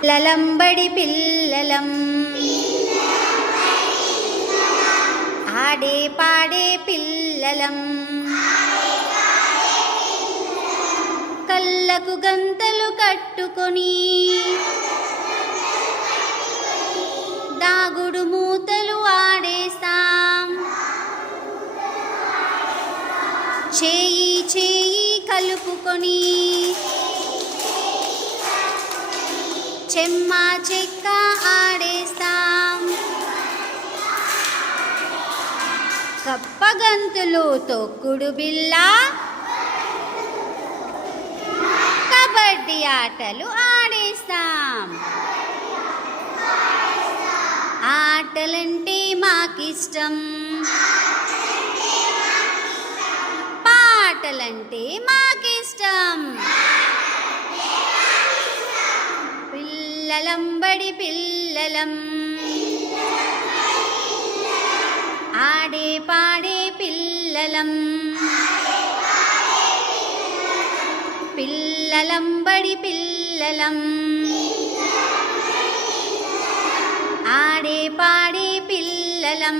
పిల్లలంబడి పిల్లలం ఆడే పాడే పిల్లలం కళ్ళకు గంతలు కట్టుకొని దాగుడు మూతలు ఆడేస్తాం. చేయి చేయి కలుపుకొని చెమ్మ చెక్క ఆడేస్తాం. కప్పగంతులు తొక్కుడు బిళ్ళ కబడ్డీ ఆటలు ఆడేస్తాం. ఆటలంటే మాకిష్టం, పాటలంటే మాకిష్టం. పిల్లలంబడి పిల్లలం ఆడే పాడే పిల్లలం పిల్లలంబడి పిల్లలం ఆడే పాడే పిల్లలం